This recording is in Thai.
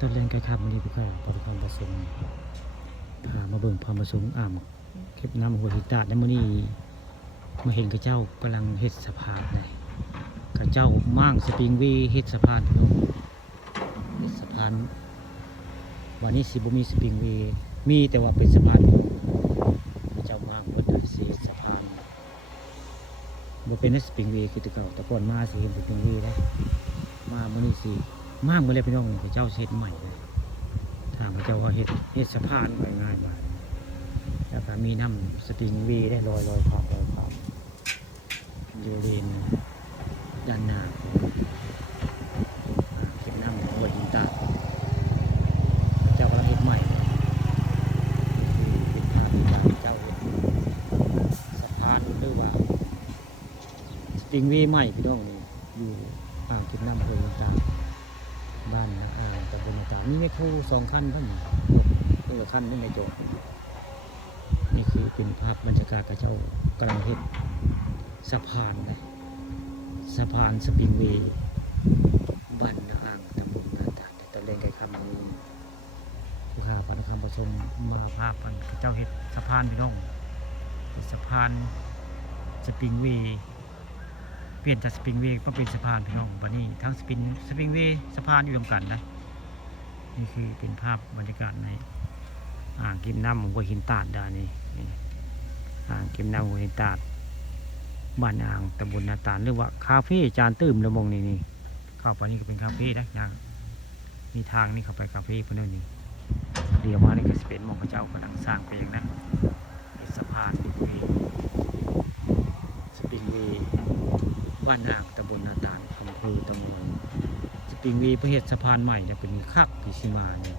ต้นเล่นใกล้ๆมันนี้พี่ก็ปฏิความประสงค์พามาเบิ่งความประสงค์เก็บน้ำหัวหิตาในมื้อนี้มาเห็นกระเจ้ากำลังเฮ็ดสะพานเลยกระเจ้ามั่างสปริงเวย์เฮ็ดสะพานพี่น้องเฮ็ดสะพานวันนี้สิบ่มีสปริงเวย์มีแต่ว่าเป็นสะพานกระเจ้ามั่างเพิ่นสิสะพานบ่เป็นสปริงเวย์คือแต่เก่าแต่ก่อนมาสิเห็นสปริงเวย์แล้วมามื้อนี้สิมั่างมื้อแล้วพี่น้องกระเจ้าเฮ็ดใหม่เลยทางพระเจ้าว่าเฮ็ดสะพานง่ายๆมาแล้วก็มีน้ำสปริงเวย์ได้ลอยขอบอยู่เลนด้านหน้าเก็บน้ำหัวหินตาดพระเจ้ากำลังเฮ็ดใหม่เป็นภาพการเจ้าเฮ็ดสะพานหรือว่าสปริงเวย์ใหม่พี่น้องนี่อยู่เก็บน้ำหัวหินตาดบ้านตำบลนาตาดมีแม่ครู2 คันท่านคนละคันนี่ในโจทย์นี่คือเป็นภาพบรรยากาศพระเจ้ากำลังเฮ็ดสะพานเลยสะพานสปริงเวย์บ้านนาตำบลนาตาดตะเลงไก่คำนี้ผู้ข่าปันคำประสงค์มาภาพปันพระเจ้าเฮ็ดสะพานพี่น้องสะพานสปริงเวย์เปลี่ยนจากสปริงเวย์มาเป็นสะพานพี่น้องวันนี้ทั้งสปริงเวย์สะพานอยู่ตรงกันนะนี่คือเป็นภาพบรรยากาศในเก็บน้ำหัวหินตาดด้านนี้เก็บน้ำหัวหินตาดบ้านตำบลนาตาลหรือว่าคาเฟ่จานตื้มละมงนี่เข้าไปนี่ก็เป็นคาเฟ่นะมีทางนี่เข้าไปคาเฟ่เพื่อนนี่เดี๋ยวมานี่ก็จะเป็นมองพระเจ้ากำลังสร้างไปอย่างนั้นสะพานสปริงเวย์บ้านตำบลนาตาลอำเภอตะเมืองสปริงเวย์ประเทศสะพานใหม่จะเป็นคักพิชิมาเนี่ย